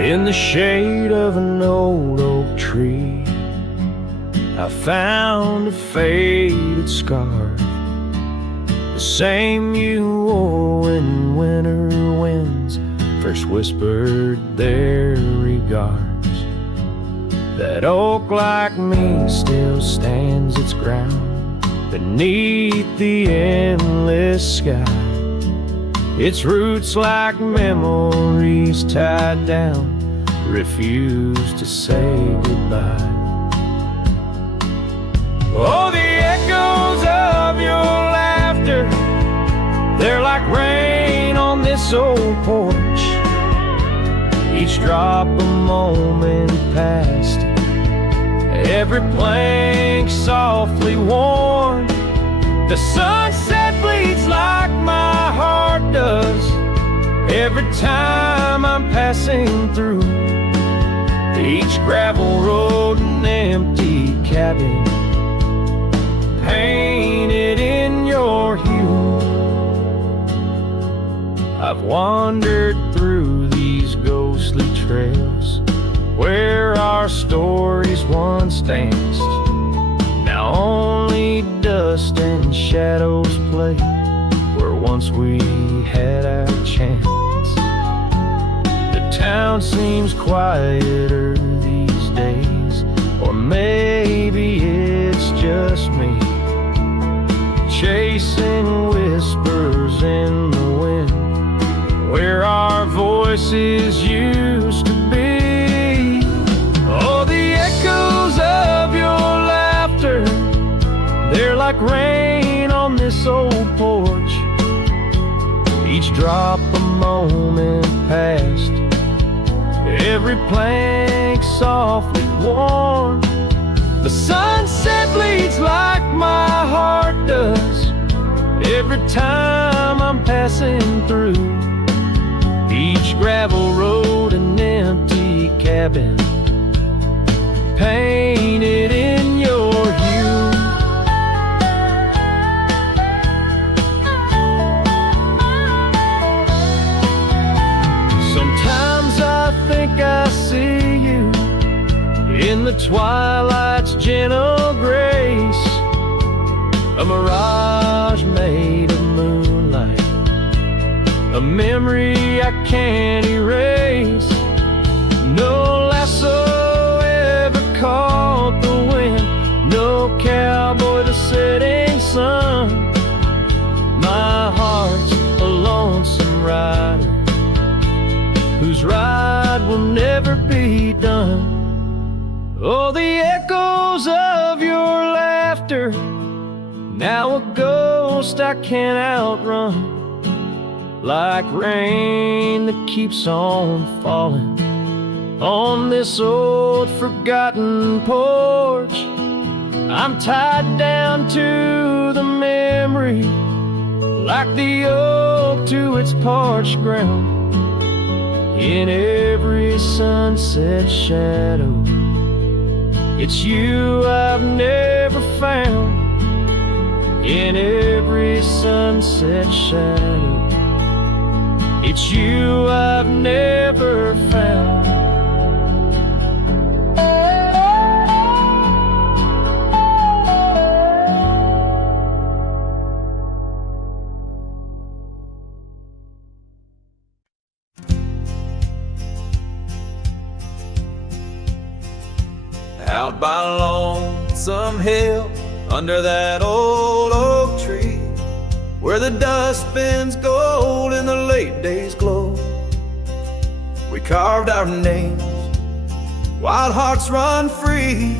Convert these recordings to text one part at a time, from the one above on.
In the shade of an old oak tree, I found a faded scarf, the same you wore when winter winds first whispered their regards. That oak like me still stands its ground beneath the endless sky, its roots like memories tied down, refuse to say goodbye. Oh, the echoes of your laughter, they're like rain on this old porch, each drop a moment past, every plank softly worn. The sunset bleeds like my heart does every time I'm passing through each gravel road and empty cabin painted in your hue. I've wandered through these ghostly trails where our stories once danced. Now only dust and shadows play where once we had our chance. The town seems quieter these days, or maybe it's just me, chasing whispers in the wind where our voices used to be. Oh, the echoes of your laughter, they're like rain on this old porch, each drop a moment past, every plank softly worn. The sunset bleeds like my heart does every time I'm passing through each gravel road and empty cabin painted in your hue. Sometimes I think I see you in the twilight's gentle grace, a mirage made of moonlight, a memory I can't erase. No lasso ever caught the wind, no cowboy the setting sun. My heart's a lonesome rider whose ride will never be done. Oh, the echoes of your laughter, now a ghost I can't outrun, like rain that keeps on falling on this old forgotten porch. I'm tied down to the memory, like the oak to its parched ground. In every sunset shadow, it's you I've never found. In every sunset shadow, it's you I've never found. Out by Lonesome Hill, under that old oak tree, where the dust bends gold in the late day's glow, we carved our names, wild hearts run free.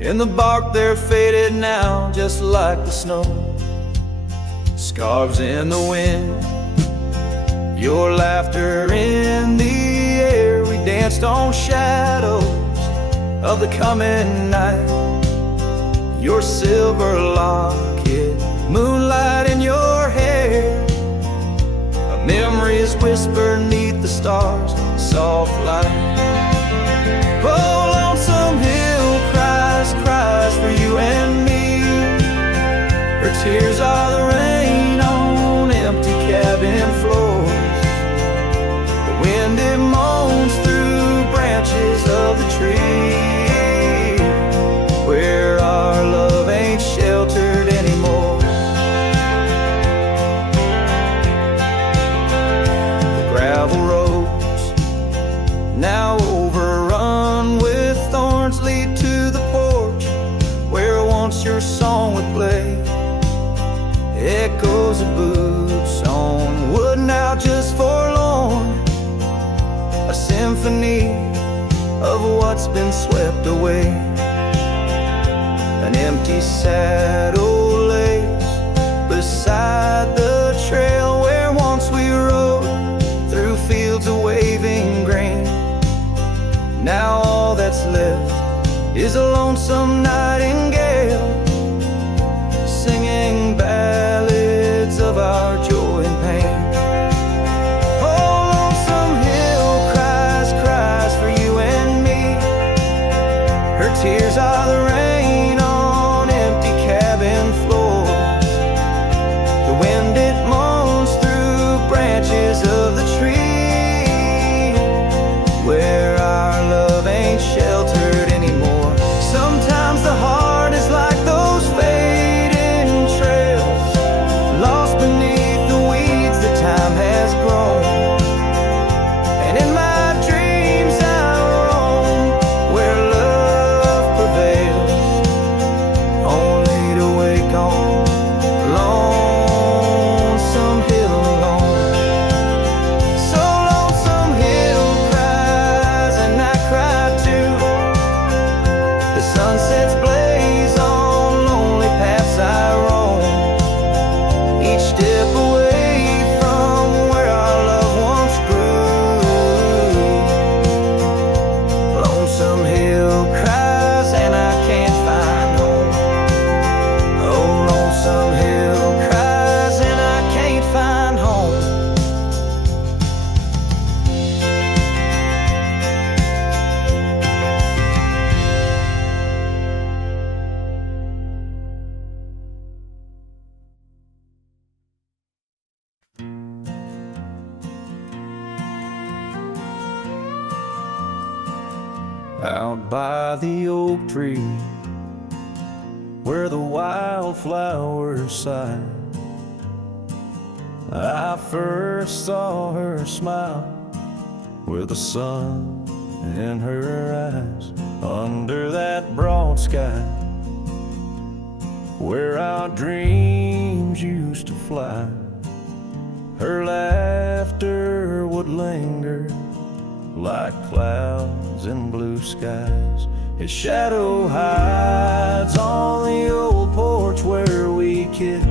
In the bark they're faded now, just like the snow, scarves in the wind, your laughter in the air. We danced on shadows of the coming night, your silver locket, moonlight in your hair. A memory is whispered neath the stars, soft light. Oh, Lonesome Hill cries, cries for you and me. Her tears are the rain on empty cabin floors. The wind it what's been swept away. An empty saddle lays beside the trail where once we rode through fields of waving grain. Now all that's left is a lonesome nightingale singing ballads of our joy and pain. Oh, lonesome hill cries, cries for you and me. Her tears are the rain on empty cabin floors. The wind it moans through branches of the tree where our love ain't sheltered anymore. Sometimes the heart is like those fading trails, lost beneath the weeds that time has grown. And in my dreams I roam where love prevails, only to wake on Lonesome Hill alone. So Lonesome Hill cries and I cry too. The sunsets blaze on lonely paths I roam, each step away from where our love once grew. Lonesome Hill cries and I can't find home. Oh, Lonesome Hill cries and I can't find home. Out by the oak tree where the wildflowers sigh, I first saw her smile with the sun in her eyes. Under that broad sky where our dreams used to fly, her laughter would linger like clouds in blue skies. His shadow hides on the old porch where we kissed,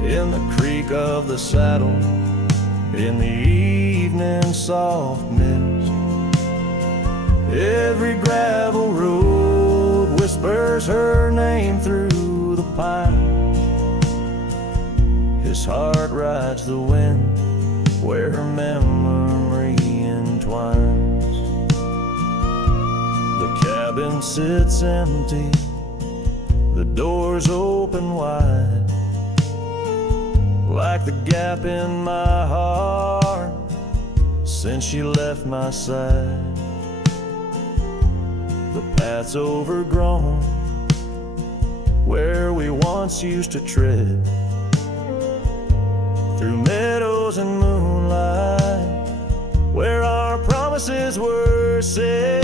in the creak of the saddle, in the evening soft mist. Every gravel road whispers her name through the pines. His heart rides the wind where her memory entwines. The cabin sits empty, the doors open wide, like the gap in my heart since she left my side. The path's overgrown where we once used to tread, through meadows and moonlight where our promises were said.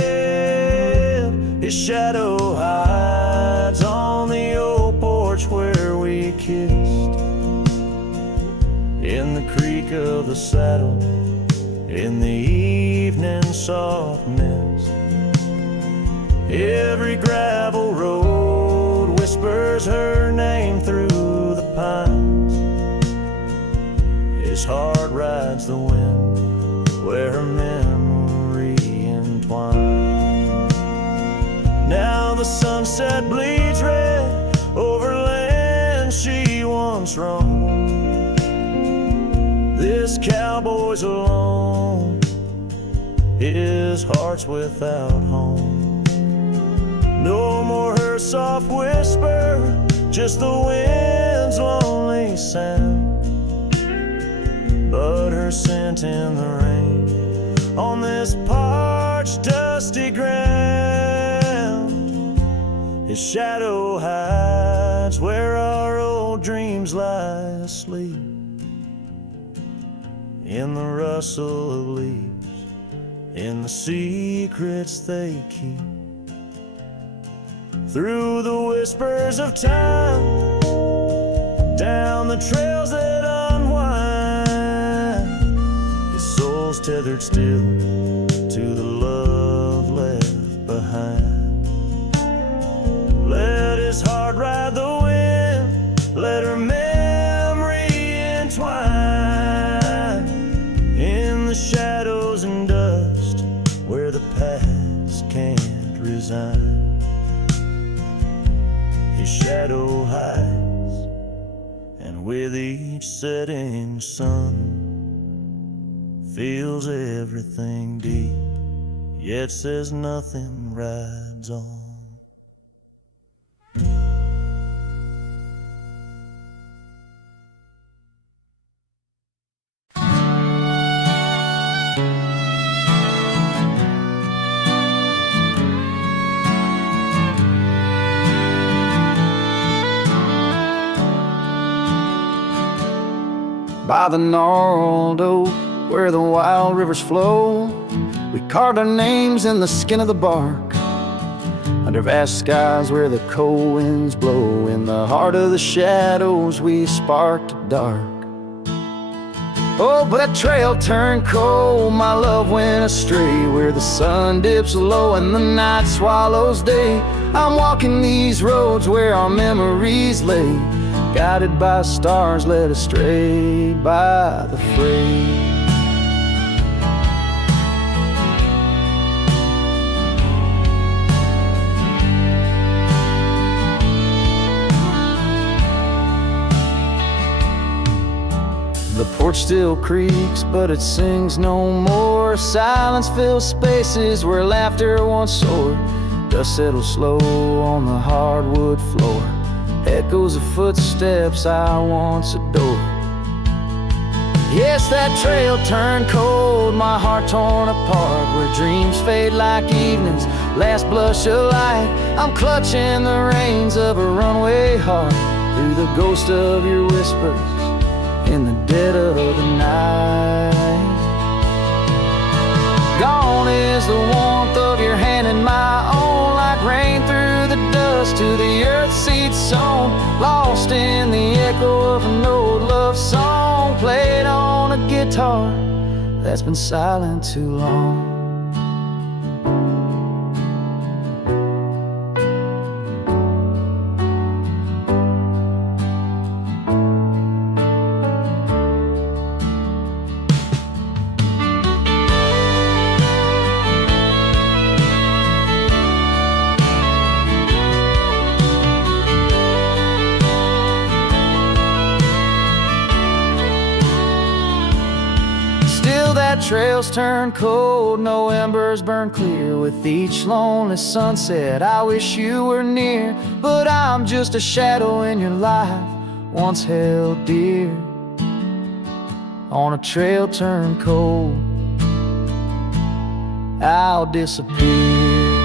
His shadow hides on the old porch where we kissed, in the creak of the saddle, in the evening soft mist. Every gravel road whispers her name through the pines. His heart rides the wind where her memory entwines. Now the sunset bleeds red over land she once roamed. This cowboy's alone, his heart's without home. No more her soft whisper, just the wind's lonely sound. But her scent in the rain on this parched, dusty ground. His shadow hides where our old dreams lie asleep, in the rustle of leaves, in the secrets they keep. Through the whispers of time, down the trails that unwind, his soul's tethered still to the love setting sun feels everything deep, yet says nothing, rides on. By the gnarled oak where the wild rivers flow, we carved our names in the skin of the bark. Under vast skies where the cold winds blow, in the heart of the shadows we sparked a dark. Oh, but that trail turned cold, my love went astray, where the sun dips low and the night swallows day. I'm walking these roads where our memories lay, guided by stars led astray by the fray. The porch still creaks, but it sings no more. Silence fills spaces where laughter once soared. Dust settles slow on the hardwood floor, echoes of footsteps I once adored. Yes, that trail turned cold, my heart torn apart, where dreams fade like evening's last blush of light. I'm clutching the reins of a runaway heart, through the ghost of your whispers in the dead of the night. Gone is the warmth of your hand in my own, like rain through the dust to the earth seed sown, lost in the echo of an old love song, played on a guitar that's been silent too long. Trails turn cold, no embers burn clear. With each lonely sunset, I wish you were near. But I'm just a shadow in your life, once held dear. On a trail turned cold, I'll disappear.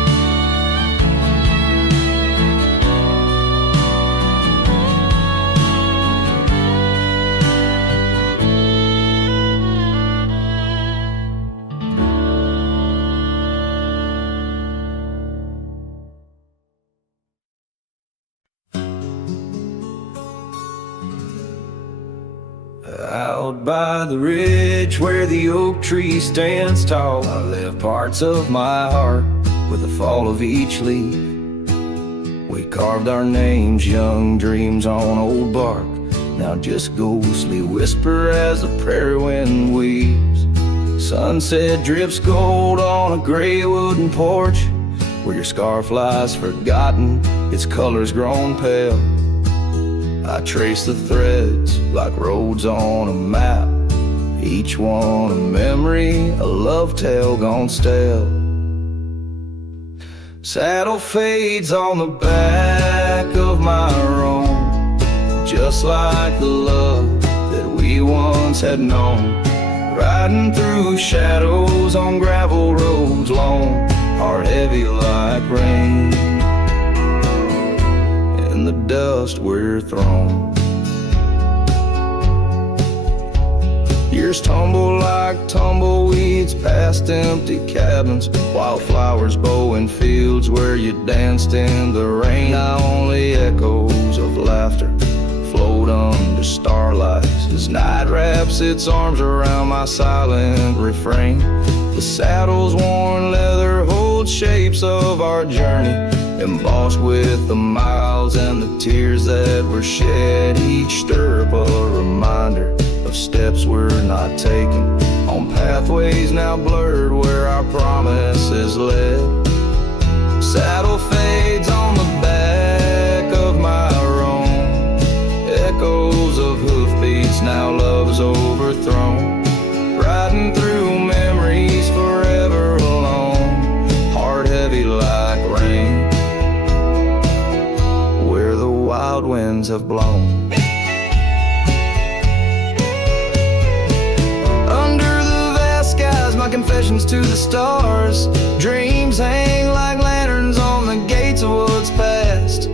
Out by the ridge where the oak tree stands tall, I left parts of my heart with the fall of each leaf. We carved our names, young dreams on old bark, now just ghostly whisper as the prairie wind weaves. Sunset drips gold on a gray wooden porch, where your scarf lies forgotten, its colors grown pale. I trace the threads like roads on a map, each one a memory, a love tale gone stale. Saddle fades on the back of my roan, just like the love that we once had known. Riding through shadows on gravel roads long, heart heavy like rain. In the dust we're thrown. Years tumble like tumbleweeds past empty cabins, wildflowers bow in fields where you danced in the rain. Now only echoes of laughter float under starlight as night wraps its arms around my silent refrain. The saddle's worn leather holds shapes of our journey, embossed with the miles and the tears that were shed. Each stirrup a reminder of steps we're not taking, on pathways now blurred where our promises led. Saddle fades on the back of my roan, echoes of hoofbeats now have blown. Under the vast skies, my confessions to the stars. Dreams hang like lanterns on the gates of what's past.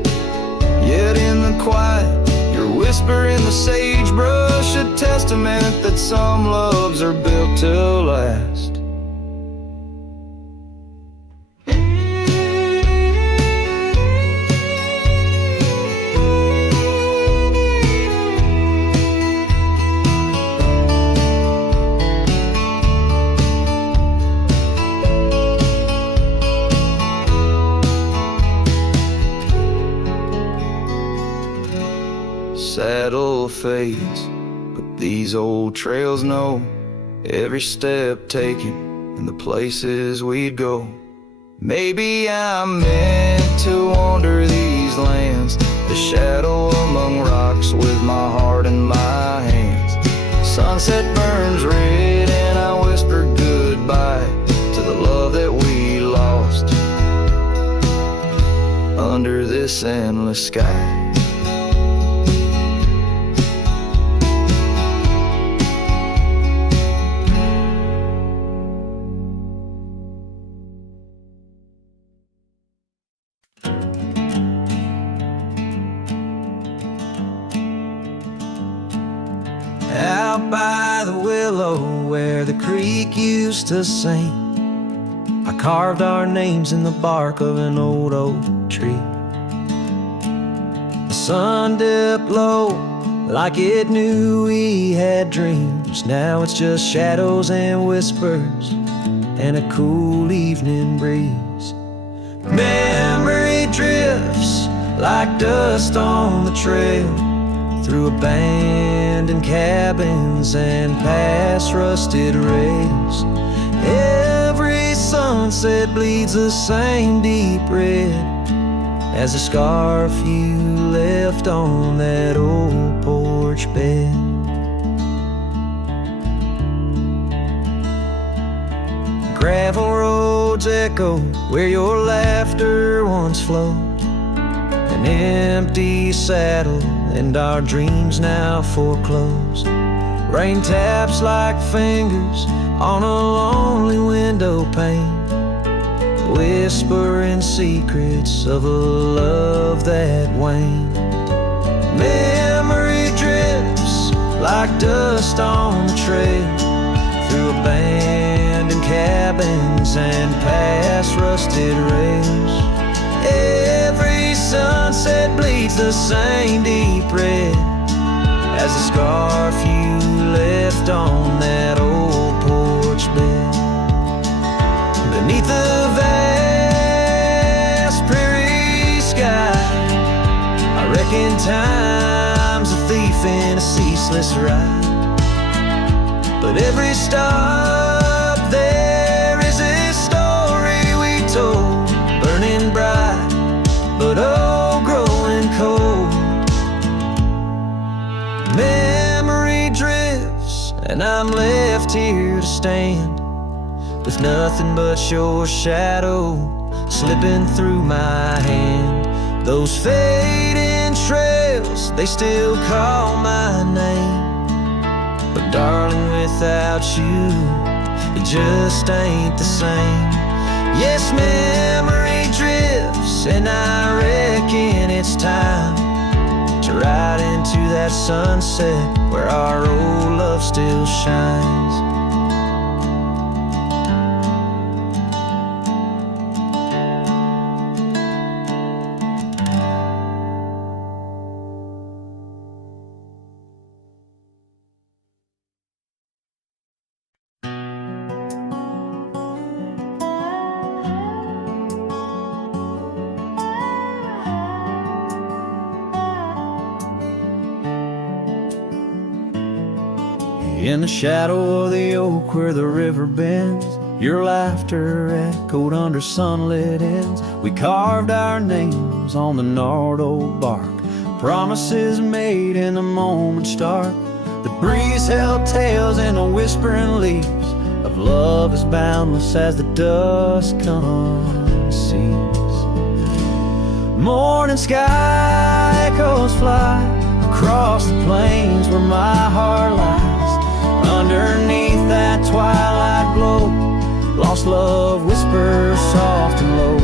Yet in the quiet, your whisper in the sagebrush, a testament that some loves are built to last. Saddle fades, but these old trails know every step taken and the places we'd go. Maybe I'm meant to wander these lands, the shadow among rocks with my heart in my hands. Sunset burns red and I whisper goodbye to the love that we lost under this endless sky. Out by the willow where the creek used to sing, I carved our names in the bark of an old oak tree. The sun dipped low like it knew we had dreams. Now it's just shadows and whispers and a cool evening breeze. Memory drifts like dust on the trail, through abandoned cabins and past rusted rails. Every sunset bleeds the same deep red as the scarf you left on that old porch bed. Gravel roads echo where your laughter once flowed, an empty saddle and our dreams now foreclosed. Rain taps like fingers on a lonely window pane, whispering secrets of a love that waned. Memory drifts like dust on the trail, through abandoned cabins and past rusted rails. Every sunset bleeds the same deep red as the scarf you left on that old porch bed. Beneath the vast prairie sky, I reckon time's a thief in a ceaseless ride. But every stop there is a story we told, burning bright but oh, growing cold. Memory drifts and I'm left here to stand, with nothing but your shadow slipping through my hand. Those fading trails, they still call my name, but darling, without you, it just ain't the same. Yes, memory drifts, and I reckon it's time to ride into that sunset where our old love still shines. In the shadow of the oak where the river bends, your laughter echoed under sunlit ends. We carved our names on the gnarled old bark, promises made in the moment's dark. The breeze held tales in the whispering leaves of love as boundless as the dust conceals. Morning sky echoes fly across the plains where my heart lies. Underneath that twilight glow, lost love whispers soft and low.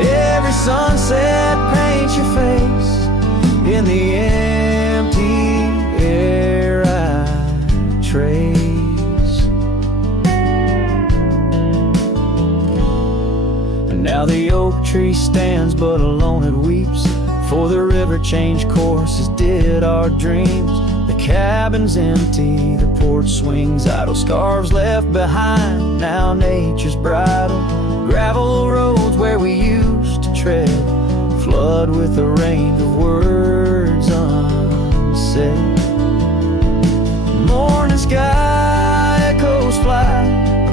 Every sunset paints your face in the empty air I trace. And now the oak tree stands but alone it weeps, for the river changed course as did our dreams. The cabin's empty, the porch swings idle, scarves left behind, now nature's bridle. Gravel roads where we used to tread flood with the rain of words unsaid. Morning sky echoes fly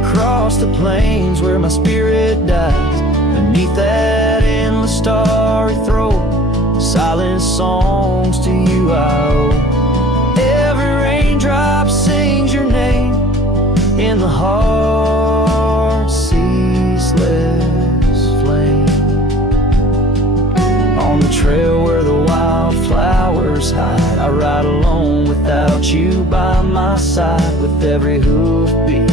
across the plains where my spirit dies. Beneath that endless starry throat, silent songs to you I owe. Every raindrop sings your name in the heart's ceaseless flame. On the trail where the wildflowers hide, I ride alone without you by my side. With every hoofbeat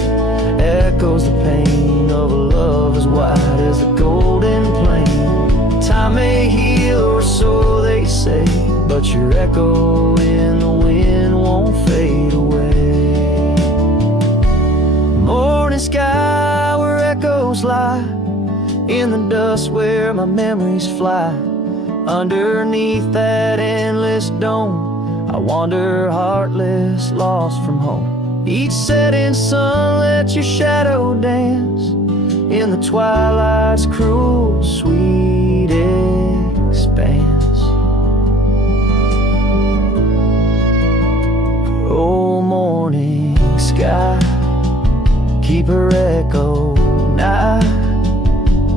echoes the pain of a love as wide as the golden plain. Time may heal, or so they say, but your echo in the wind won't fade away. Morning sky where echoes lie, in the dust where my memories fly. Underneath that endless dome, I wander heartless, lost from home. Each setting sun lets your shadow dance in the twilight's cruel, sweet expanse. Oh, morning sky, keep her echo nigh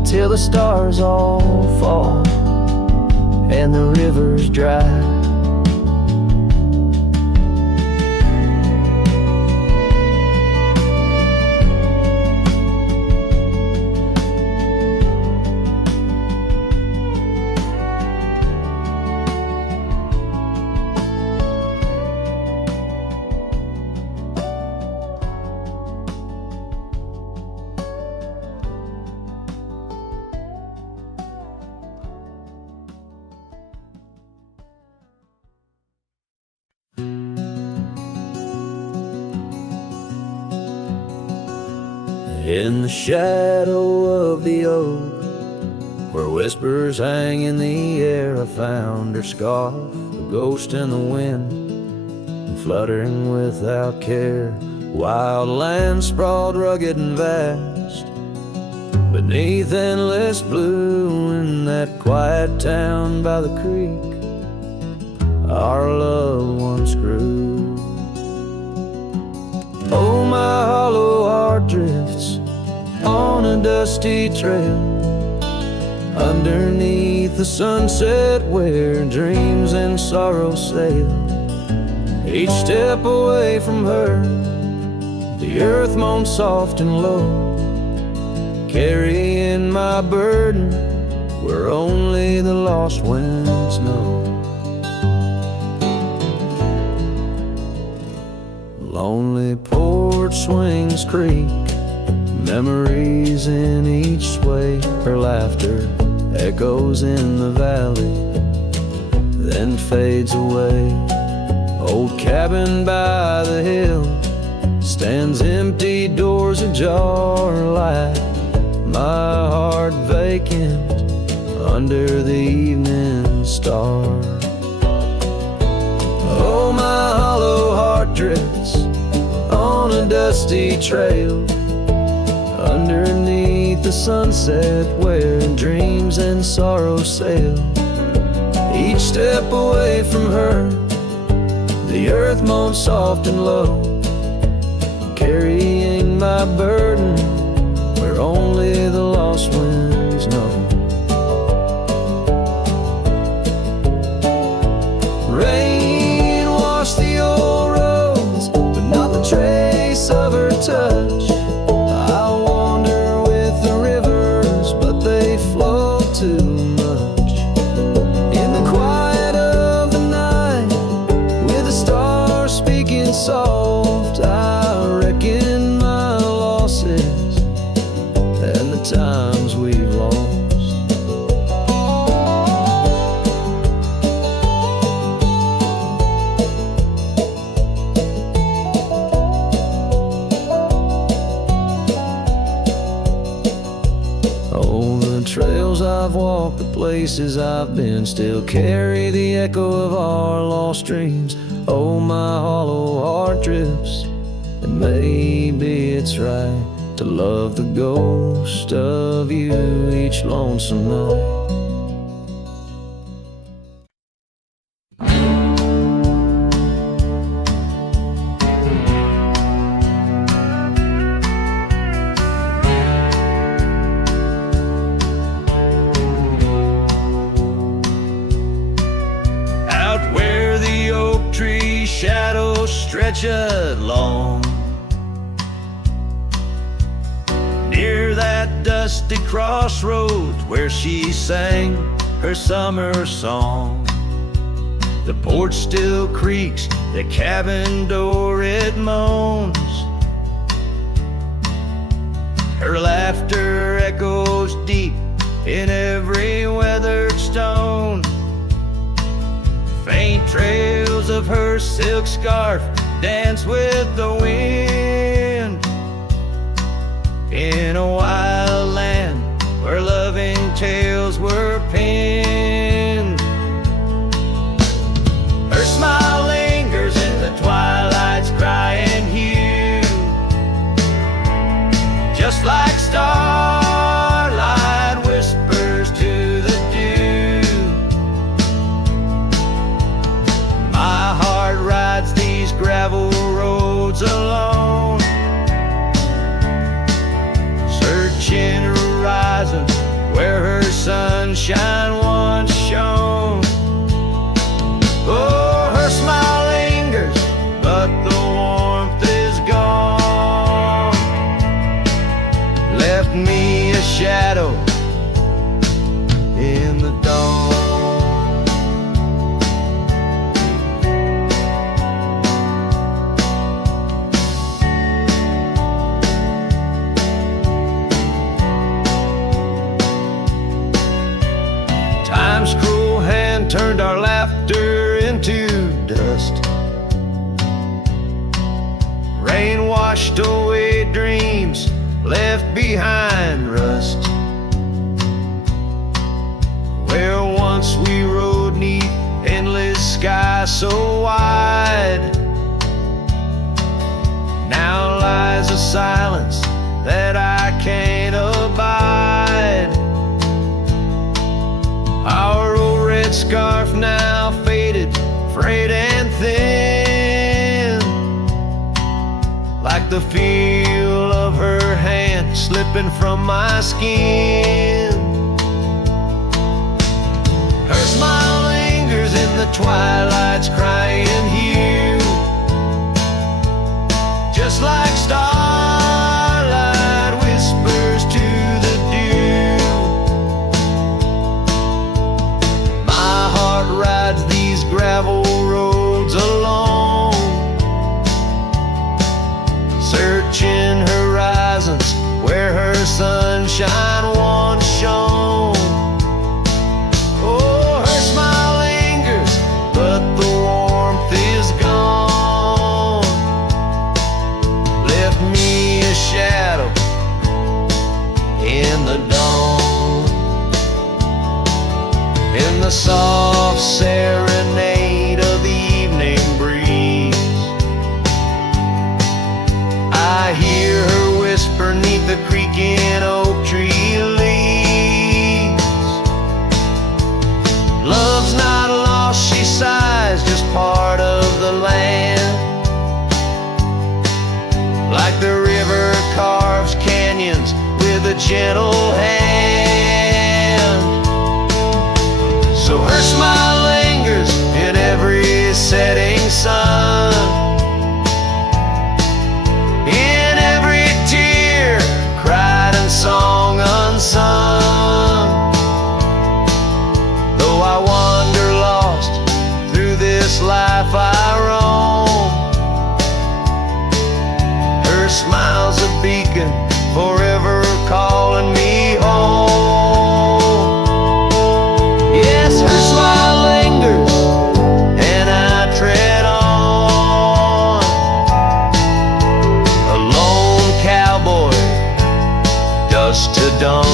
till the stars all fall and the river's dry. In the shadow of the oak, where whispers hang in the air, I found her scarf, a ghost in the wind, and fluttering without care. Wild land sprawled rugged and vast, beneath endless blue. In that quiet town by the creek, our love once grew. Oh, my hollow heart drifts on a dusty trail, underneath the sunset where dreams and sorrow sail. Each step away from her, the earth moans soft and low, carrying my burden where only the lost winds know. Lonely porch swings creak, memories in each sway. Her laughter echoes in the valley, then fades away. Old cabin by the hill stands empty, doors ajar, light my heart vacant under the evening star. Oh, my hollow heart drifts on a dusty trail, underneath the sunset where dreams and sorrow sail. Each step away from her, the earth moans soft and low, carrying my burden where only the lost winds know. Rain washed the old roads, but not the trace of her touch. I'll wander with the rivers, but they flow too much. I've walked, the places I've been, still carry the echo of our lost dreams. Oh, my hollow heart drifts, and maybe it's right to love the ghost of you each lonesome night. Out where the oak tree shadows stretch along, near that dusty crossroads where she sang her summer song. The porch still creaks, the cabin door it moans. Her laughter echoes deep in every weathered stone. Faint trails of her silk scarf dance with the wind in a wild land where loving tales were penned. Her smile lingers in the twilight's crying hue, just like starlight whispers to the dew. My heart rides these gravel roads alone, searching horizons where her sunshine once shone. Oh, her smile lingers, but the warmth is gone. Left me a shadow in the dawn. Time's cruel hand turned our laughter into dust. Rain washed away dreams, left behind rust. Where once we rode 'neath endless sky so wide, now lies a silence that I can't abide. Our old red scarf now faded, frayed and thin, like the feel of her hand slipping from my skin. Her smile lingers in the twilight's crying hue, just like starlight whispers to the dew. My heart rides these gravel roads alone, searching horizons where her sunshine once shone. Oh, her smile lingers, but the warmth is gone. Left me a shadow in the dawn. In the soft serenade of the evening breeze, I hear her whisper 'neath the creaking oak tree leaves. Love's not lost, she sighs, just part of the land. Like the river carves canyons with a gentle hand. So her smile lingers in every setting sun, in every tear cried and song unsung. Though I wander lost through this life I roam, her smile's a beacon forever calling me home. Yes, her smile lingers and I tread on, a lone cowboy, dusk to dawn.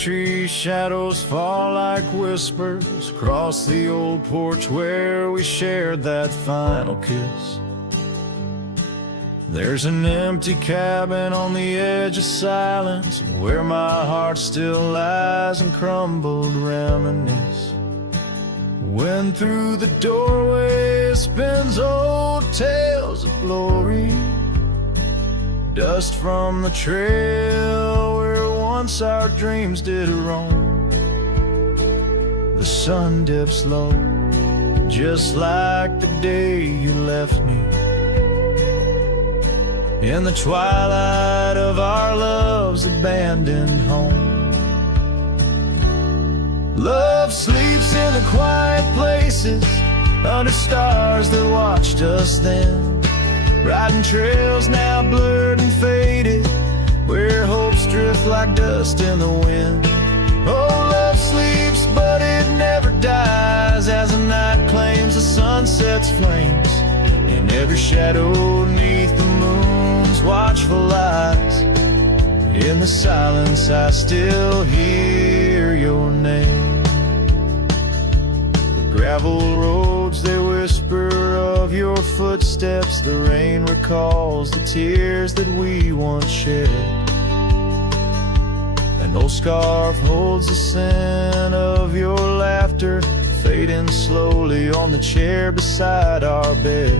tree shadows fall like whispers across the old porch where we shared that final kiss. There's an empty cabin on the edge of silence where my heart still lies and crumbled reminisce. When through the doorway spins old tales of glory, dust from the trail where once our dreams did roam. The sun dips low, just like the day you left me, in the twilight of our love's abandoned home. Love sleeps in the quiet places, under stars that watched us then, riding trails now blurred and faded, where hopes drift like dust in the wind. Oh, love sleeps, but it never dies, as the night claims the sunset's flames, and every shadow neath the moon's watchful eyes. In the silence I still hear your name. The gravel roads, they whisper of your footsteps. The rain recalls the tears that we once shared. An old scarf holds the scent of your laughter, fading slowly on the chair beside our bed.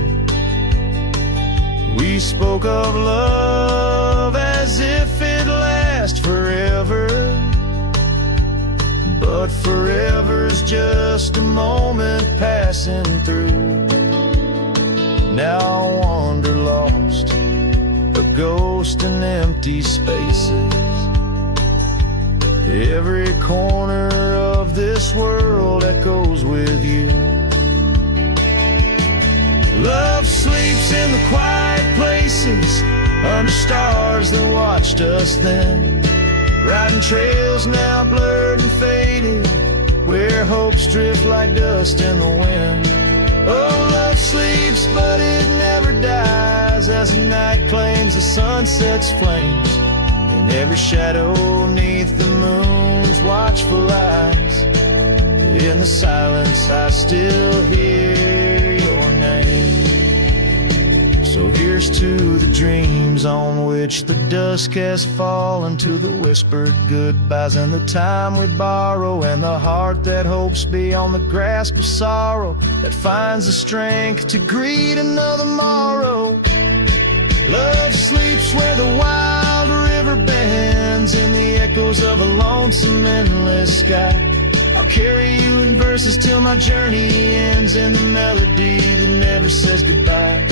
We spoke of love as if it lasts forever, but forever's just a moment passing through. Now I wander lost, a ghost in empty spaces. Every corner of this world echoes with you. Love sleeps in the quiet places, under stars that watched us then, riding trails now blurred and faded, where hopes drift like dust in the wind. Oh, love sleeps, but it never dies, as the night claims the sunset's flames, and every shadow neath the moon's watchful eyes. In the silence I still hear your name. So here's to the dreams on which the dusk has fallen, to the whispered goodbyes and the time we borrow, and the heart that hopes beyond the grasp of sorrow, that finds the strength to greet another morrow. Love sleeps where the wild river bends, in the echoes of a lonesome endless sky. I'll carry you in verses till my journey ends, in the melody that never says goodbye.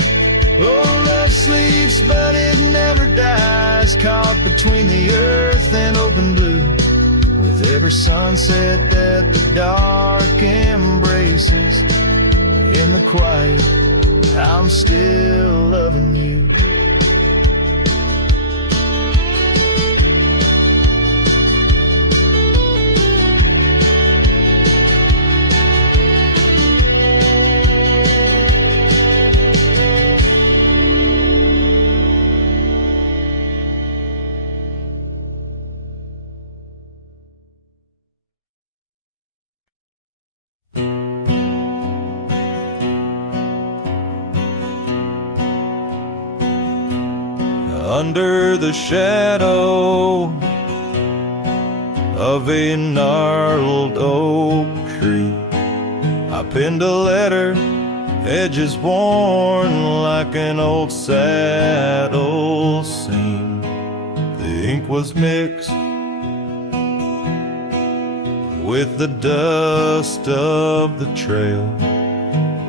Oh, love sleeps, but it never dies, caught between the earth and open blue, with every sunset that the dark embraces. In the quiet, I'm still loving you. Under the shadow of a gnarled oak tree, I penned a letter, edges worn like an old saddle seam. The ink was mixed with the dust of the trail.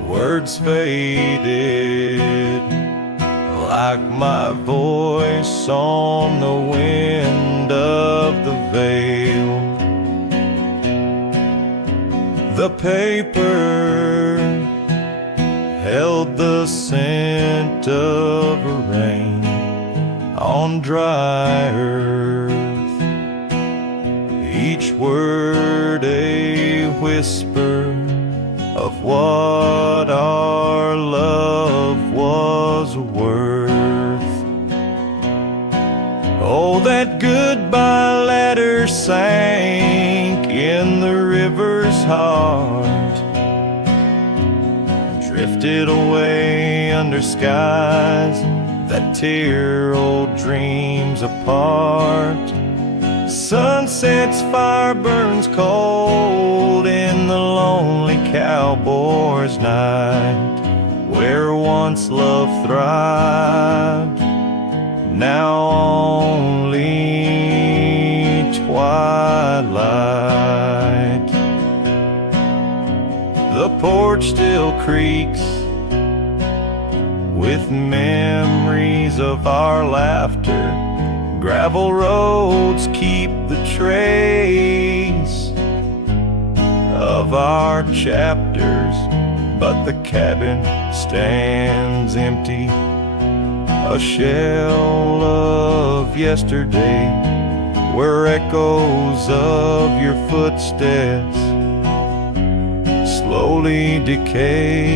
Words faded like my voice on the wind of the veil. The paper held the scent of rain on dry earth, each word a whisper of what our love was worth. Oh, that goodbye letter sang heart, drifted away under skies that tear old dreams apart. Sunset's fire burns cold in the lonely cowboy's night, where once love thrived, now only twilight. The porch still creaks with memories of our laughter. Gravel roads keep the trace of our chapters, but the cabin stands empty, a shell of yesterday, where echoes of your footsteps slowly decay.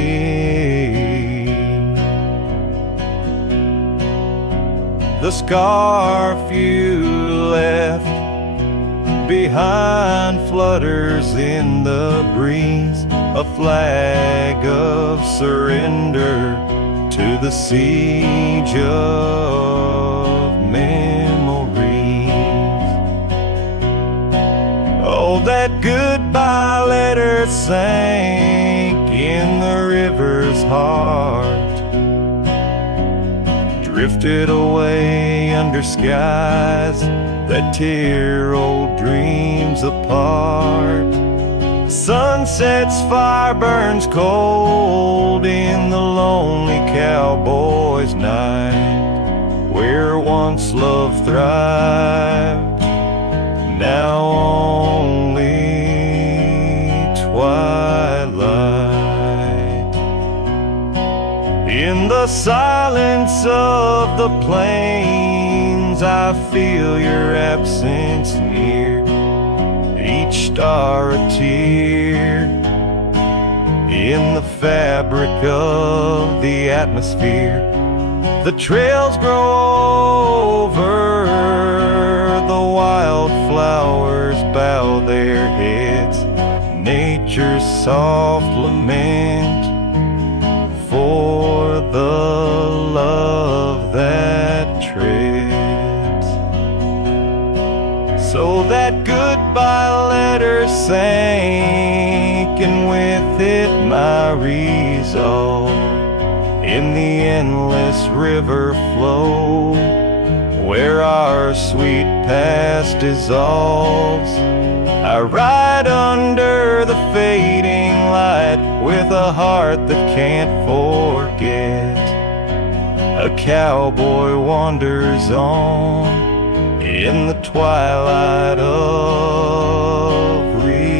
The scarf you left behind flutters in the breeze, a flag of surrender to the siege of memories. Oh, that goodbye letter sank in the river's heart, drifted away under skies that tear old dreams apart. Sunset's fire burns cold in the lonely cowboy's night, where once love thrived, now only twilight. In the silence of the plains, I feel your absence near, each star a tear in the fabric of the atmosphere. The trails grow over, the wildflowers bow their heads, nature's soft lament for the love that treads. So that goodbye letter sank, and with it my resolve, in the endless river flow, where our sweet past dissolves. I ride under the fading light with a heart that can't forget. A cowboy wanders on in the twilight of regret.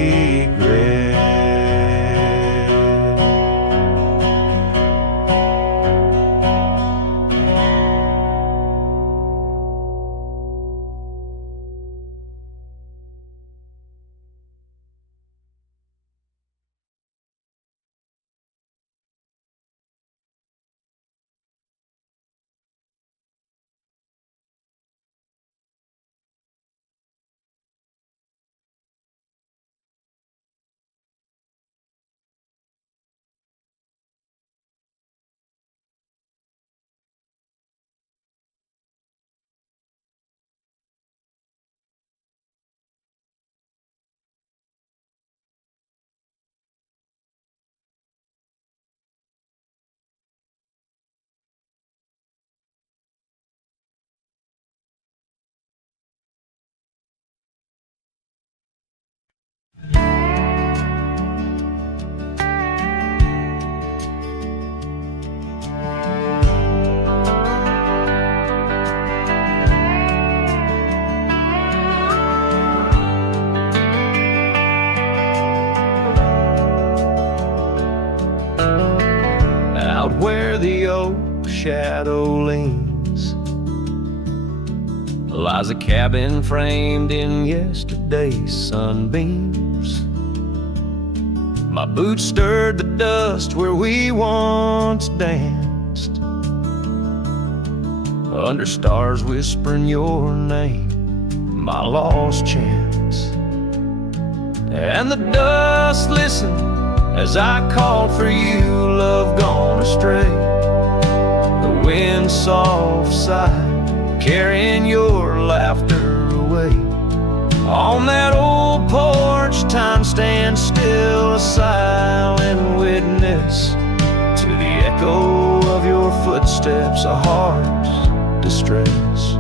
Where the old shadow leans lies a cabin framed in yesterday's sunbeams. My boots stirred the dust where we once danced, under stars whispering your name, my lost chance. And the dust listened as I called for you, love gone astray. The wind soft sighed, carrying your laughter away. On that old porch, time stands still, a silent witness to the echo of your footsteps, a heart's distress.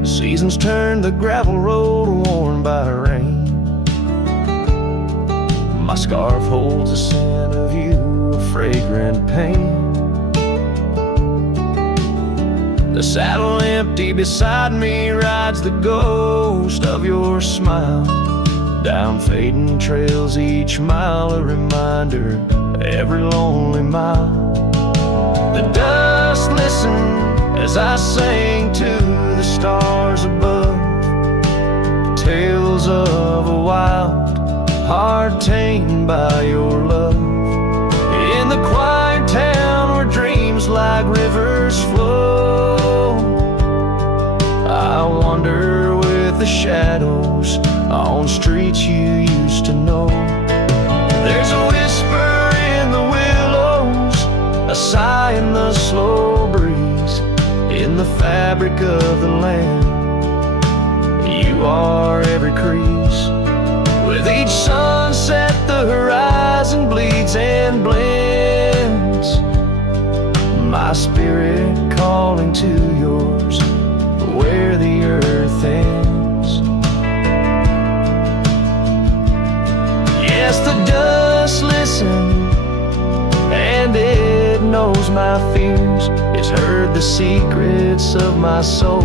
The seasons turn the gravel road worn by rain. My scarf holds a scent of you, a fragrant pain. The saddle empty beside me rides the ghost of your smile. Down fading trails each mile, a reminder every lonely mile. The dust listened as I sang to the stars above, tales of a wild heart tamed by your love. In the quiet town where dreams like rivers flow, I wander with the shadows on streets you used to know. There's a whisper in the willows, a sigh in the slow breeze, in the fabric of the land. You are every crease. With each sunset the horizon bleeds and blends, my spirit calling to yours where the earth ends. Yes, the dust listens and it knows my fears. It's heard the secrets of my soul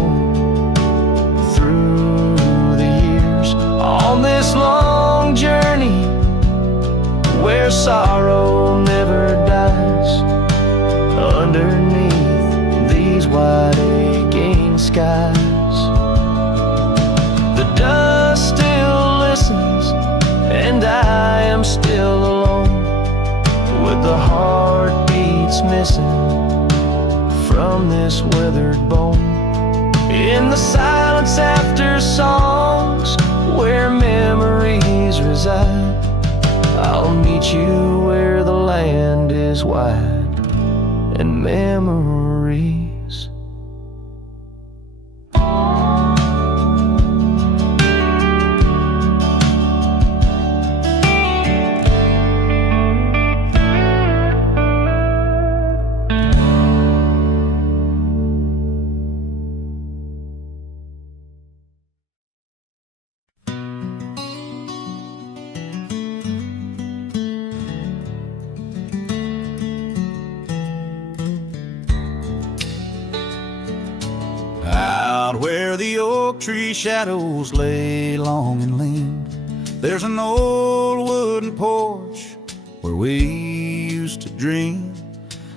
through the years. On this long journey where sorrow never dies, underneath these wide aching skies, the dust still listens and I am still alone, with the heartbeats missing from this weathered bone. In the silence after songs where memories reside, I'll meet you where the land is wide and memories. Where the oak tree shadows lay long and lean, there's an old wooden porch where we used to dream.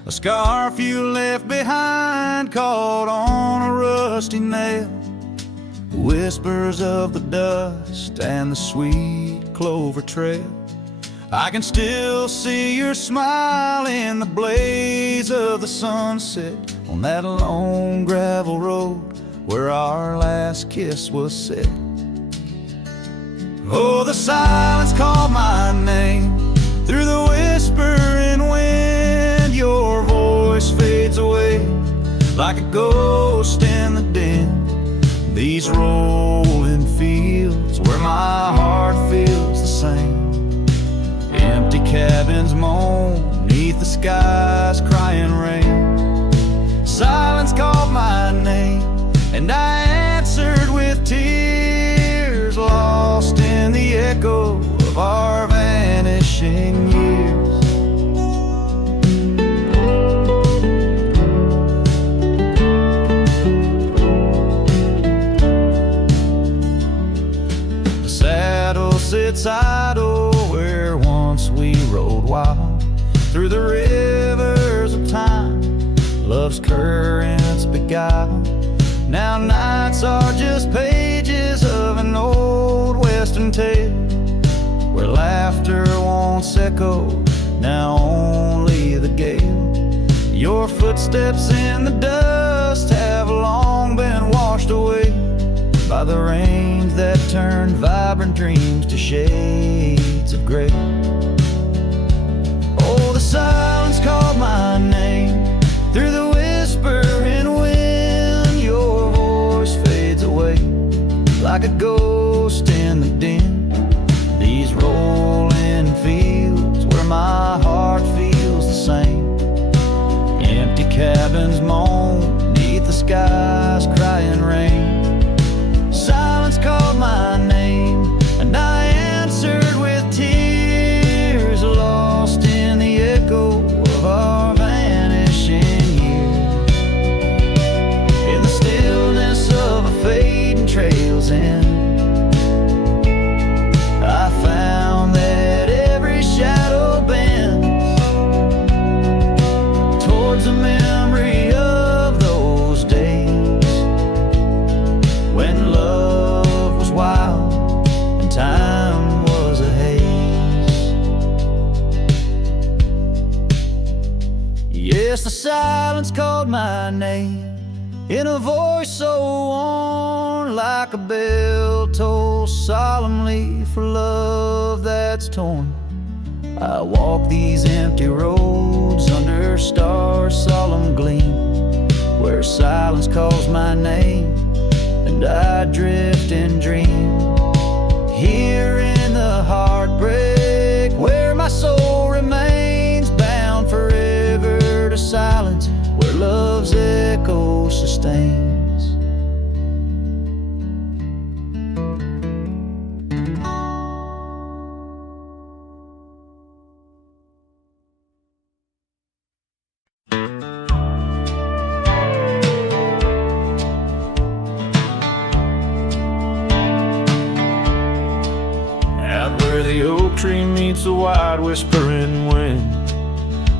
A scarf you left behind caught on a rusty nail, whispers of the dust and the sweet clover trail. I can still see your smile in the blaze of the sunset on that lone gravel road where our last kiss was set. Oh, the silence called my name through the whispering wind. Your voice fades away like a ghost in the den. These rolling fields where my heart feels the same. Empty cabins moan neath the sky's crying rain. Silence called my name and I answered with tears, lost in the echo of our vanishing years. The saddle sits idle where once we rode wild, through the rivers of time love's currents beguile. Now nights are just pages of an old western tale, where laughter once echoed, now only the gale. Your footsteps in the dust have long been washed away by the rains that turned vibrant vibrant dreams to shades of gray. Oh, the silence called my name through the whispering wind. Your voice fades away like a ghost in the din. These rolling fields where my heart feels the same. Empty cabins moan beneath the sky's crying rain. Silence called my name and I answered with tears, lost in the echo of our vanishing years. In the stillness of a fading trail's end, I found that every shadow bends towards a memory of those days when love was wild and time was a haze. Yes, the silence called my name in a voice so worn, like a bell toll solemnly for love that's torn. I walk these empty roads under stars' solemn gleam, where silence calls my name and I drift and dream. Here in the heartbreak where my soul remains bound forever to silence, where love's echo sustains. Out where the oak tree meets the wide whispering wind,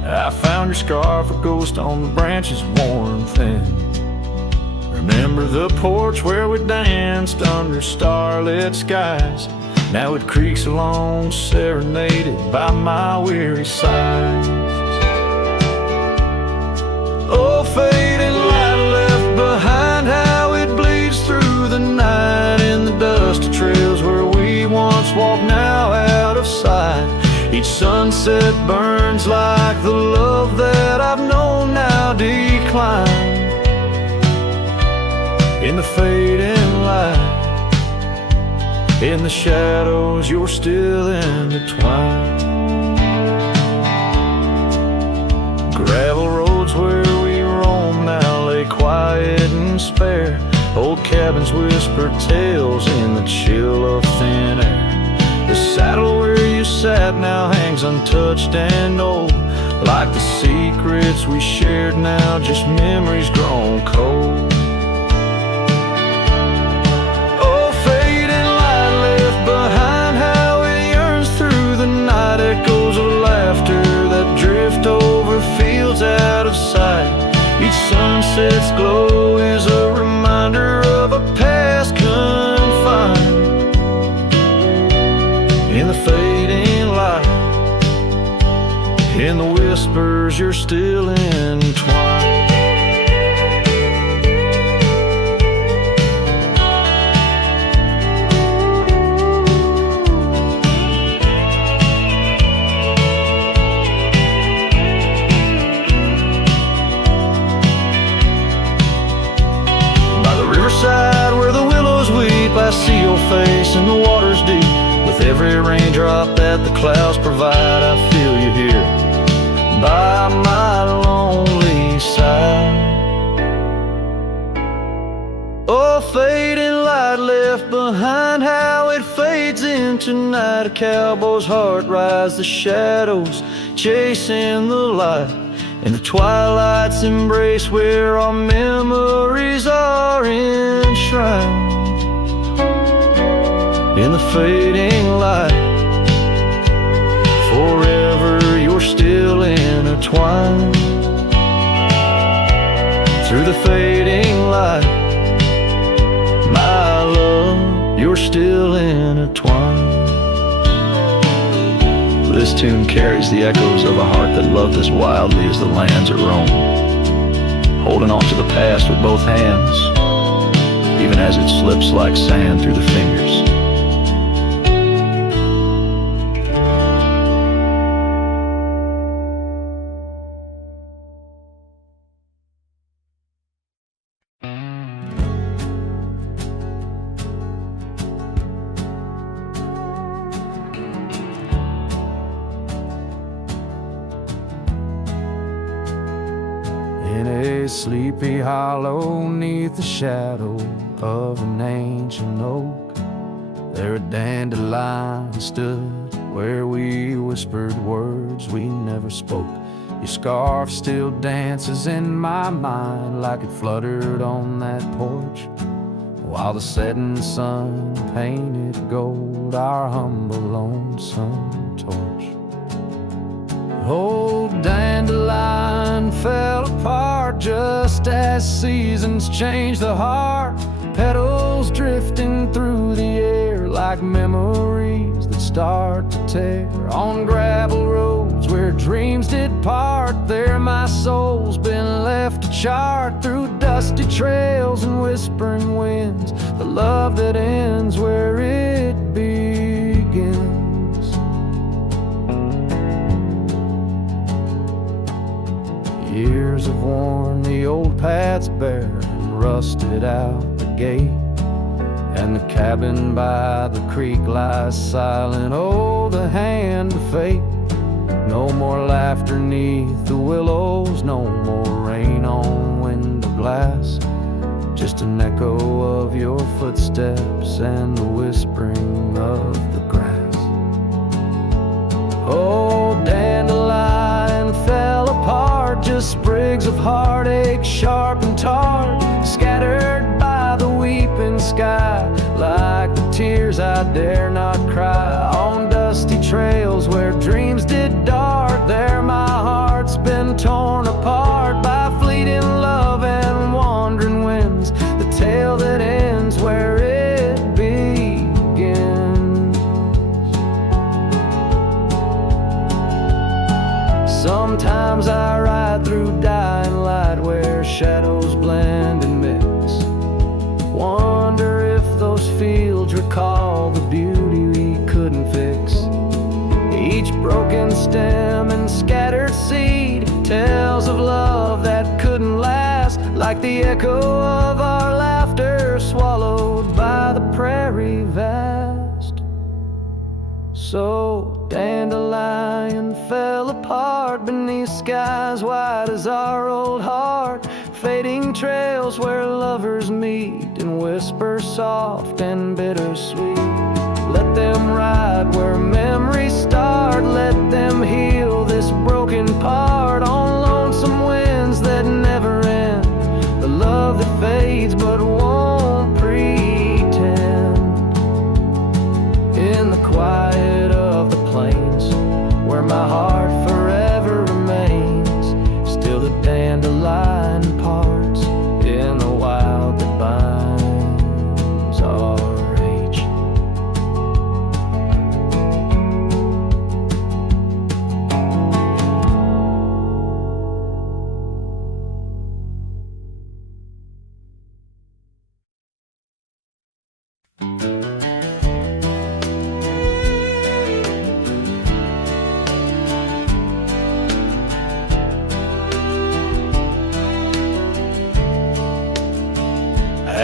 I found your scarf, a ghost on the branches worn thin. Remember the porch where we danced under starlit skies? Now it creaks along, serenaded by my weary sighs. Oh, fading light left behind, how it bleeds through the night in the dusty trails where we once walked, now out of sight. Each sunset burns like the love that I've known now decline. In the fading light, in the shadows, you're still intertwined. Gravel roads where we roam now lay quiet and spare. Old cabins whisper tales in the chill of thin air. The saddle where you sat now hangs untouched and old, like the secrets we shared now just memories grown cold. Oh, fading light left behind, how it yearns through the night. Echoes of laughter that drift over fields out of sight. Each sunset's glow is a reminder of a past confined. In the fading light, in the whispers, you're still entwined. By the riverside where the willows weep, I see your face in the water's deep. With every raindrop that the clouds provide, I feel you here by my lonely side. Oh, fading light left behind, how it fades into night. A cowboy's heart rides the shadows, chasing the light. In the twilight's embrace where our memories are enshrined. In the fading light, forever you're still intertwined. Through the fading light, my love, you're still intertwined. This tune carries the echoes of a heart that loved as wildly as the lands it roamed, holding on to the past with both hands, even as it slips like sand through the fingers. Sleepy Hollow, 'neath the shadow of an ancient oak, there a dandelion stood where we whispered words we never spoke. Your scarf still dances in my mind like it fluttered on that porch, while the setting sun painted gold our humble lonesome torch. Old dandelion fell apart just as seasons change the heart, petals drifting through the air like memories that start to tear. On gravel roads where dreams did part, there my soul's been left to chart through dusty trails and whispering winds, the love that ends where it begins. Years have worn the old paths bare and rusted out the gate, and the cabin by the creek lies silent. Oh, the hand of fate. No more laughter 'neath the willows, no more rain on window glass, just an echo of your footsteps and the whispering of the grass. Oh, dandelion fell apart, just sprigs of heartache, sharp and tart, scattered by the weeping sky, like the tears I dare not cry. On dusty trails where dreams did dart, there my heart's been torn apart by fleeting love and wandering winds, the tale that ends where it begins. Sometimes I ride through dying light where shadows blend and mix, wonder if those fields recall the beauty we couldn't fix. Each broken stem and scattered seed tells of love that couldn't last, like the echo of our laughter swallowed by the prairie vast. So dandelion fell apart beneath skies wide as our old heart, fading trails where lovers meet and whisper soft and bittersweet. Let them ride where memories start, let them heal this broken part, on lonesome winds that never end, the love that fades but won't pretend. In the quiet of the plains where my heart forever remains, still the dandelion parts in the wild that binds our age.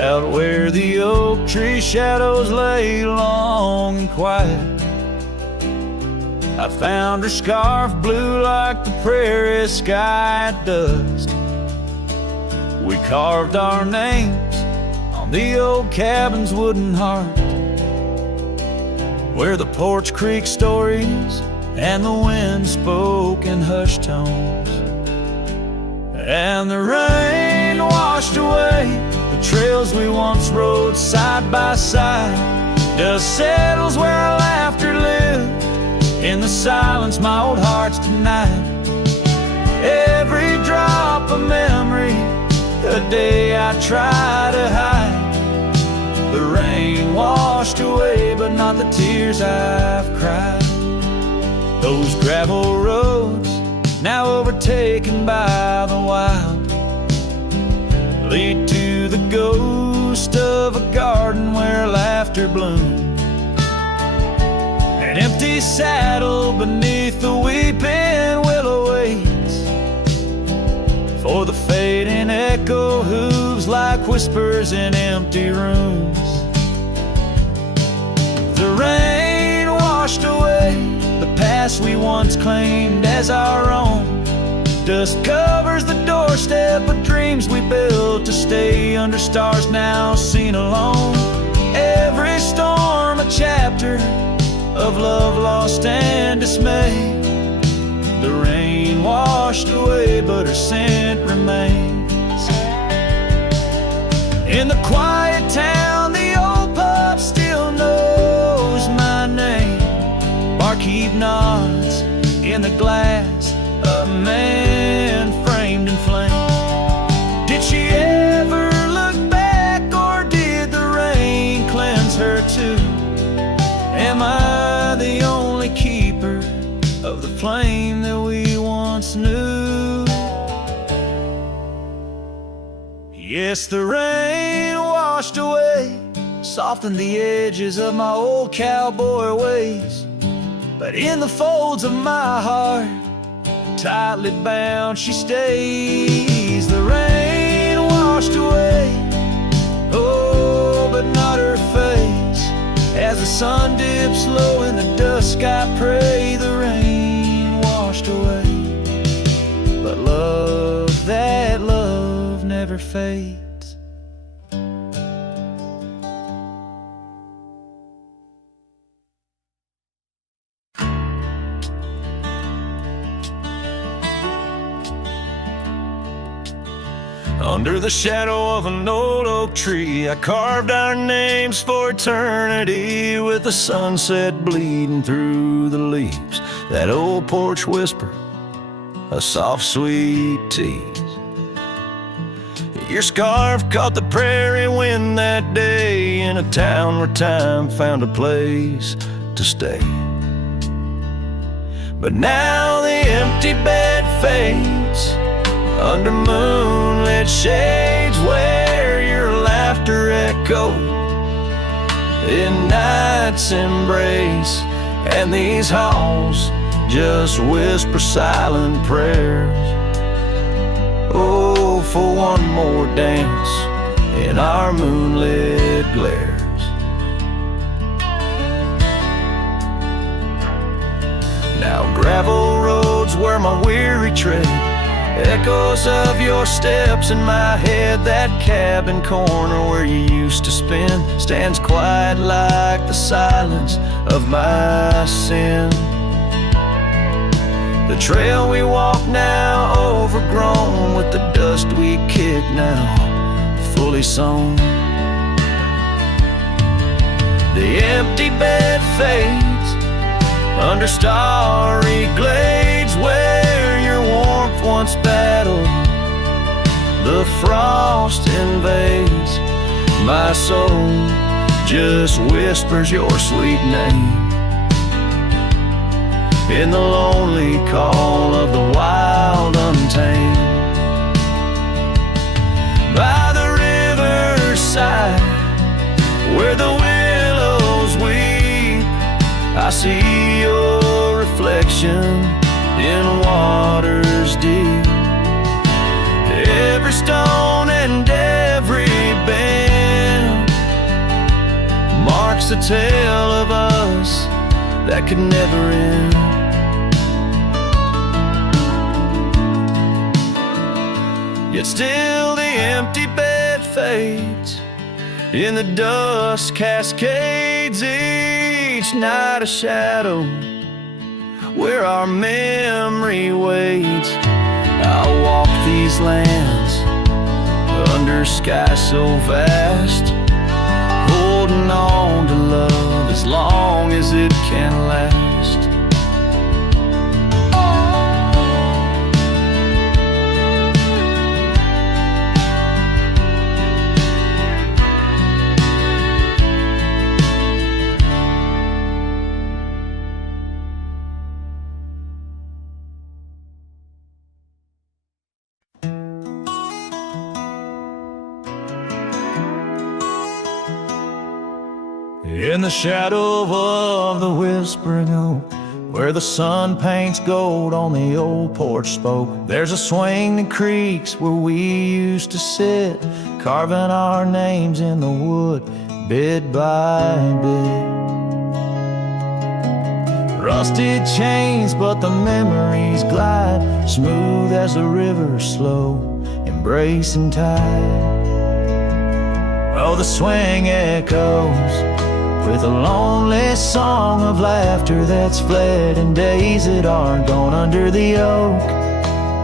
Out where the oak tree shadows lay long and quiet, I found her scarf blue like the prairie sky at dusk. We carved our names on the old cabin's wooden heart, where the porch creek stories and the wind spoke in hushed tones. And the rain washed away the trails we once rode side by side. Dust settles where our laughter lived in the silence my old heart's denied. Every drop of memory, a day I try to hide. The rain washed away, but not the tears I've cried. Those gravel roads, now overtaken by the wild, lead to the ghost of a garden where laughter bloomed. An empty saddle beneath the weeping willow waits for the fading echo hooves like whispers in empty rooms. The rain washed away the past we once claimed as our own. Dust covers the doorstep of dreams we built to stay under stars now seen alone. Every storm a chapter of love lost and dismay. The rain washed away, but her scent remains. In the quiet town, the old pub still knows my name. Barkeep nods in the glass, a man framed in flame. Did she ever look back, or did the rain cleanse her too? Am I the only keeper of the flame that we once knew? Yes, the rain washed away, softened the edges of my old cowboy ways. But in the folds of my heart, tightly bound she stays. The rain washed away, oh, but not her face. As the sun dips low in the dusk, I pray the rain washed away. But love, that love never fades. Under the shadow of an old oak tree, I carved our names for eternity, with the sunset bleeding through the leaves. That old porch whisper, a soft sweet tease. Your scarf caught the prairie wind that day, in a town where time found a place to stay. But now the empty bed fades under moonlit shades, where your laughter echoed in night's embrace. And these halls just whisper silent prayers, oh, for one more dance in our moonlit glares. Now gravel roads where my weary tread, echoes of your steps in my head. That cabin corner where you used to spend stands quiet like the silence of my sin. The trail we walk now overgrown, with the dust we kick now fully sown. The empty bed fades under starry glades, where your warmth once battled the frost invades. My soul just whispers your sweet name in the lonely call of the wild untamed. By the riverside where the willows weep, I see your reflection in waters deep. Every stone and every bend marks a tale of us that could never end. Yet still the empty bed fades, in the dust cascades each night a shadow where our memory waits. I'll walk these lands under sky so vast, holding on to love as long as it can last. In the shadow of the whispering oak, where the sun paints gold on the old porch spoke, there's a swing that creaks where we used to sit, carving our names in the wood, bit by bit. Rusted chains, but the memories glide smooth as the river, slow, embracing tide. Oh, the swing echoes with a lonely song of laughter that's fled, and days that aren't gone under the oak.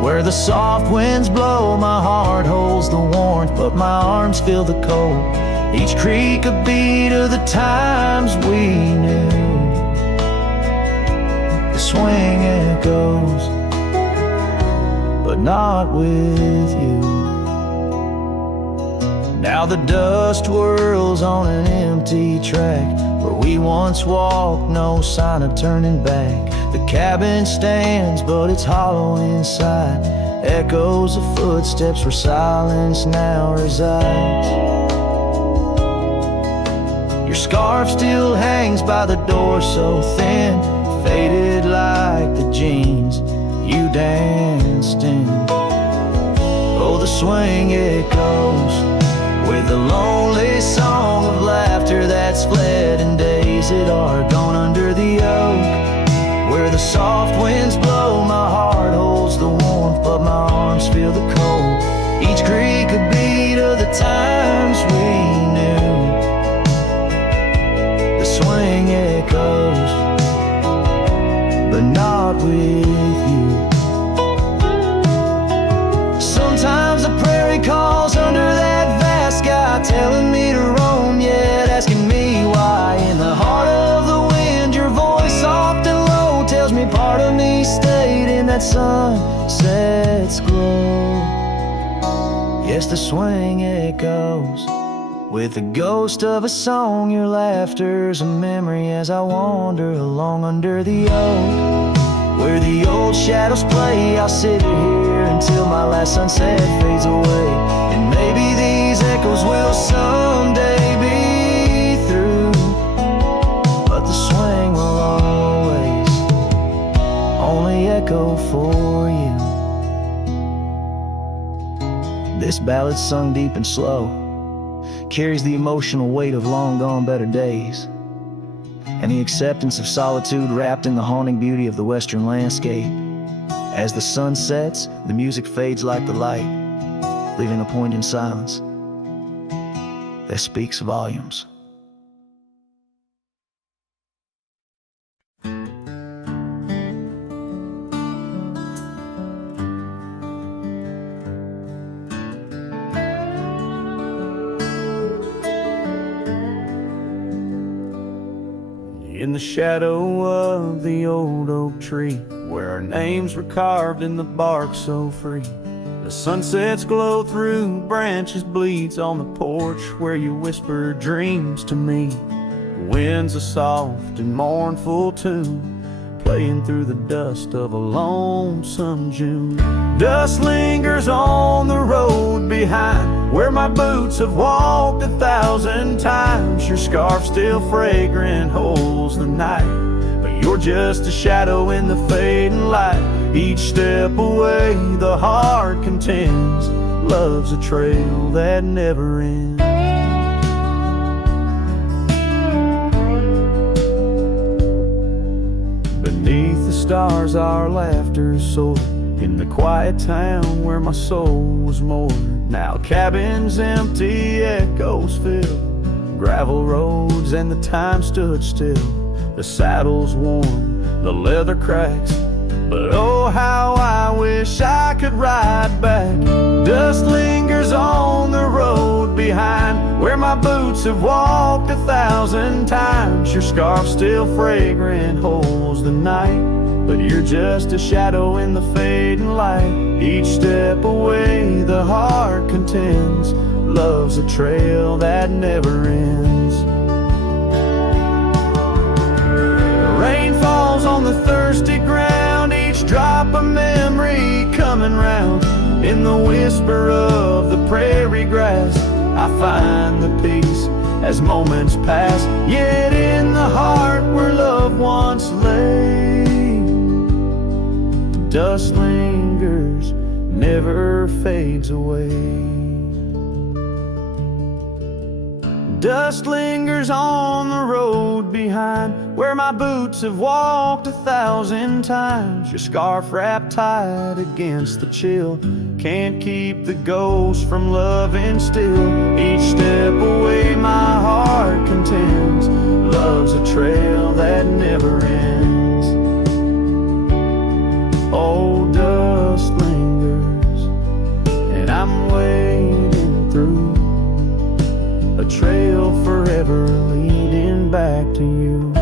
Where the soft winds blow, my heart holds the warmth, but my arms feel the cold. Each creak a beat of the times we knew. The swing echoes, but not with you. Now the dust whirls on an empty track where we once walked, no sign of turning back. The cabin stands, but it's hollow inside. Echoes of footsteps where silence now resides. Your scarf still hangs by the door, so thin, faded like the jeans you danced in. Oh, the swing echoes with a lonely song of laughter that's fled, and days that are gone under the oak. Where the soft winds blow, my heart holds the warmth, but my arms feel the cold. Each creak a beat of the times we knew. The swing echoes, but not with you. Sometimes the prairie calls under that vast sky, telling me to roam, yet asking me why. In the heart of the wind, your voice soft and low tells me part of me stayed in that sunset's glow. Yes, the swing echoes with the ghost of a song. Your laughter's a memory as I wander along under the oak. Where the old shadows play, I'll sit here until my last sunset fades away. And maybe these echoes will someday be through, but the swing will always only echo for you. This ballad's sung deep and slow, carries the emotional weight of long gone better days, and the acceptance of solitude wrapped in the haunting beauty of the western landscape. As the sun sets, the music fades like the light, leaving a poignant silence that speaks volumes. In the shadow of the old oak tree, where our names were carved in the bark so free, the sunset's glow through branches bleeds on the porch where you whisper dreams to me. The wind's a soft and mournful tune, playing through the dust of a lonesome June. Dust lingers on the road behind where my boots have walked 1,000 times. Your scarf still fragrant holds the night, but you're just a shadow in the fading light. Each step away the heart contends, love's a trail that never ends. Beneath the stars our laughter soared, in the quiet town where my soul was moored. Now cabins empty, echoes fill gravel roads, and the time stood still. The saddle's worn, the leather cracks, but oh how I wish I could ride back. Dust lingers on the road behind where my boots have walked 1,000 times. Your scarf still fragrant holds the night, but you're just a shadow in the fading light. Each step away the heart contends, love's a trail that never ends. The rain falls on the thirsty ground, each drop a memory coming round. In the whisper of the prairie grass I find the peace as moments pass. Yet in the heart where love once lay, dust lingers, never fades away. Dust lingers on the road behind, where my boots have walked 1,000 times. Your scarf wrapped tight against the chill can't keep the ghost from loving still. Each step away my heart contends, love's a trail that never ends. Oh, dust lingers, and I'm wading through a trail forever leading back to you.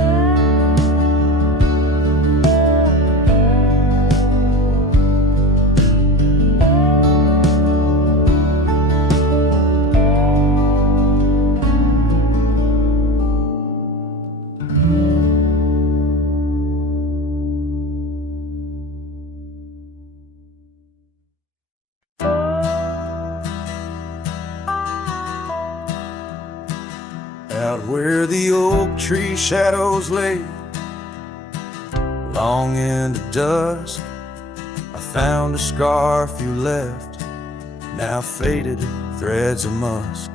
Out where the oak tree shadows lay, long into dusk, I found a scarf you left, now faded threads of musk.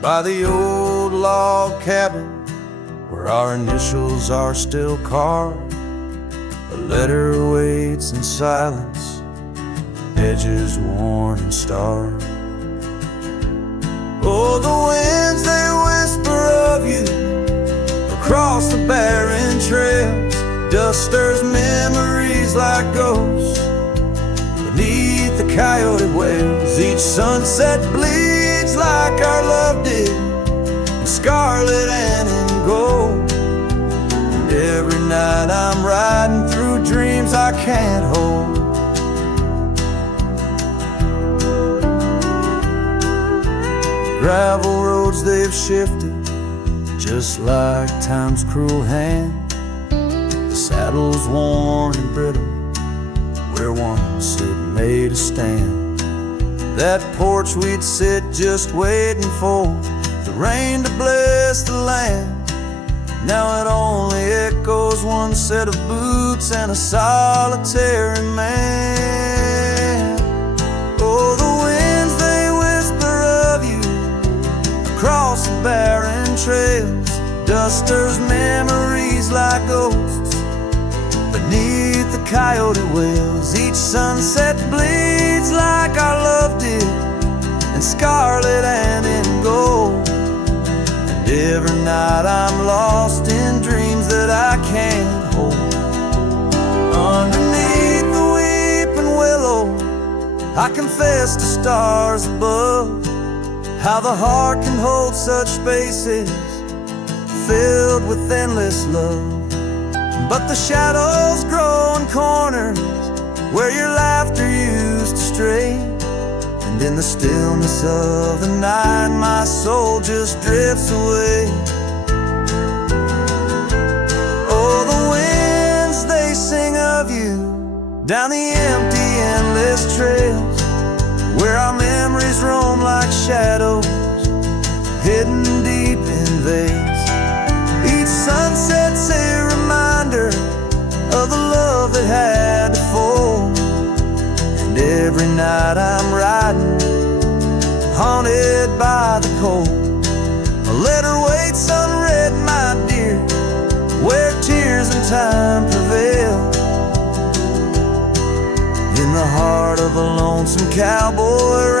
By the old log cabin, where our initials are still carved, a letter waits in silence, edges worn and starved. Oh, the winds, they whisper of you across the barren trails. Dust stirs memories like ghosts beneath the coyote wails. Each sunset bleeds like our love did, in scarlet and in gold. And every night I'm riding through dreams I can't hold. Gravel roads, they've shifted just like time's cruel hand. The saddle's worn and brittle where once it made a stand. That porch we'd sit just waiting for the rain to bless the land. Now it only echoes one set of boots and a solitary man. Oh, the winds, they whisper of you across the barren trails. Dust stirs memories like ghosts beneath the coyote wails. Each sunset bleeds like our love did, in scarlet and in gold. And every night I'm lost in dreams that I can't hold. Underneath the weeping willow, I confess to stars above, how the heart can hold such spaces filled with endless love. But the shadows grow in corners where your laughter used to stray. And in the stillness of the night my soul just drifts away. Oh, the winds, they sing of you down the empty, endless trails, where our memories roam like shadows hidden deep in veils. Each sunset's a reminder of the love that had to fall. And every night I'm riding, haunted by the cold. A letter waits unread, my dear, where tears and time prevail. In the heart of a lonesome cowboy